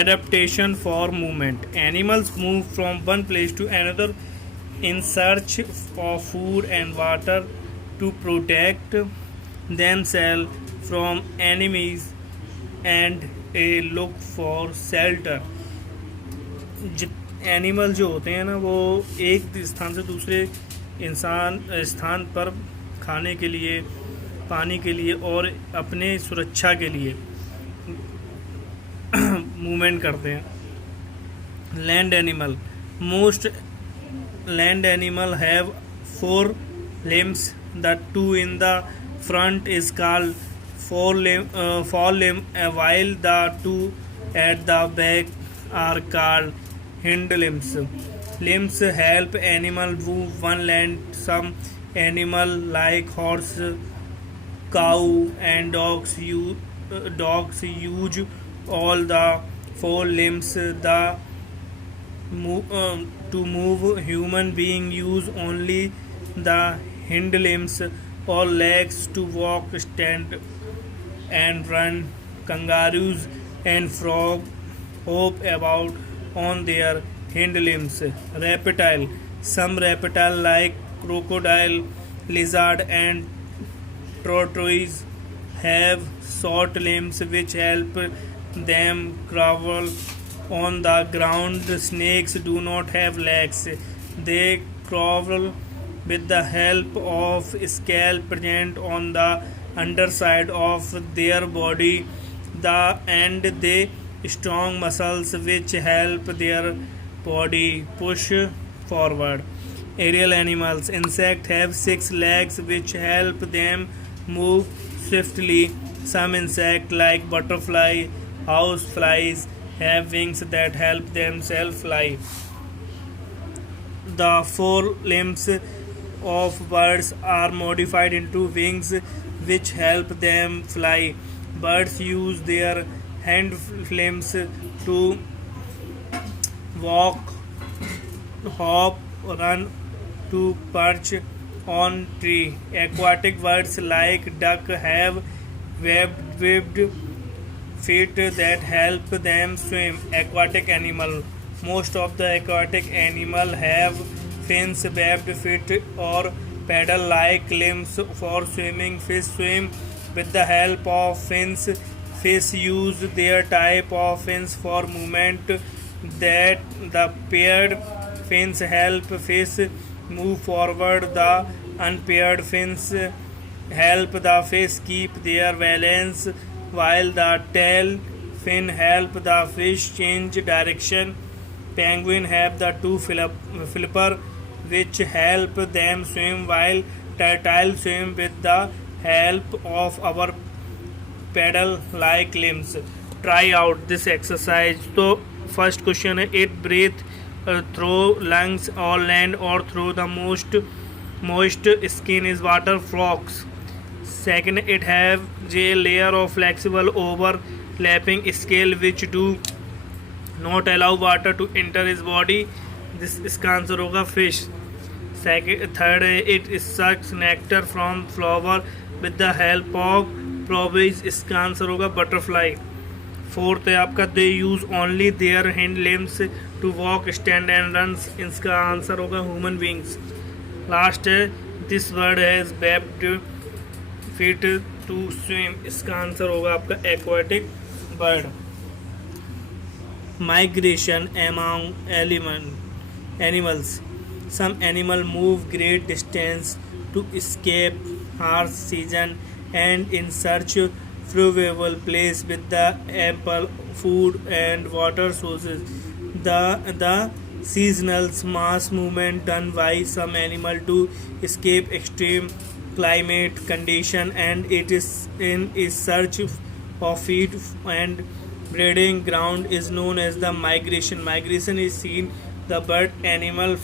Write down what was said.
adaptation for movement. Animals move from one place to another in search of food and water to protect themselves from enemies and a look for shelter. Animal जो होते हैं ना वो एक स्थान से दूसरे स्थान पर खाने के लिए, पानी के लिए और अपने सुरक्षा के लिए मूवमेंट करते हैं. Land animal. Most land animal have 4 limbs. The 2 in the front is called forelimb, while the 2 at the back are called hind limbs. Limbs help animal move one land. Some animal like horse, cow, and dogs use all the 4 limbs to move. Human beings use only the hind limbs or legs to walk, stand, and run. Kangaroos and frogs hop about on their hind limbs. Reptile. Some reptiles like crocodile, lizard, and tortoise have short limbs which help them crawl on the ground. Snakes do not have legs. They crawl with the help of scales present on the underside of their body and the strong muscles which help their body push forward. Aerial animals. Insects have 6 legs which help them move swiftly. Some insects like butterfly, house flies have wings that help themselves fly. The 4 limbs of birds are modified into wings which help them fly. Birds use their hind limbs to walk, hop, run, to perch on tree. Aquatic birds like duck have webbed feet that help them swim. Aquatic animal. Most of the aquatic animal have fins, webbed feet, or paddle-like limbs for swimming. Fish swim with the help of fins. Fish use their type of fins for movement. That the paired fins help fish move forward. The unpaired fins help the fish keep their balance, while the tail fin help the fish change direction. Penguins have the 2 flipper which help them swim, while turtles swim with the help of our paddle-like limbs. Try out this exercise. So, first question है, it breathe through lungs or land or through the moist skin is water. Frogs. Second, it have a layer of flexible overlapping scale which do not allow water to enter his body. This इसका answer होगा fish. Third, it sucks nectar from flower with the help of probes. इसका answer होगा butterfly. Fourth है आपका they use only their hind limbs to walk, stand and run. इसका answer होगा human beings. Last है this bird has webbed feet to swim. इसका answer होगा आपका aquatic bird. Migration among animals. Some animals move great distance to escape harsh season and in search favorable place with the ample food and water sources. The seasonal mass movement done by some animal to escape extreme climate condition, and it is in its search of feed and breeding ground is known as the migration. Migration is seen the bird animal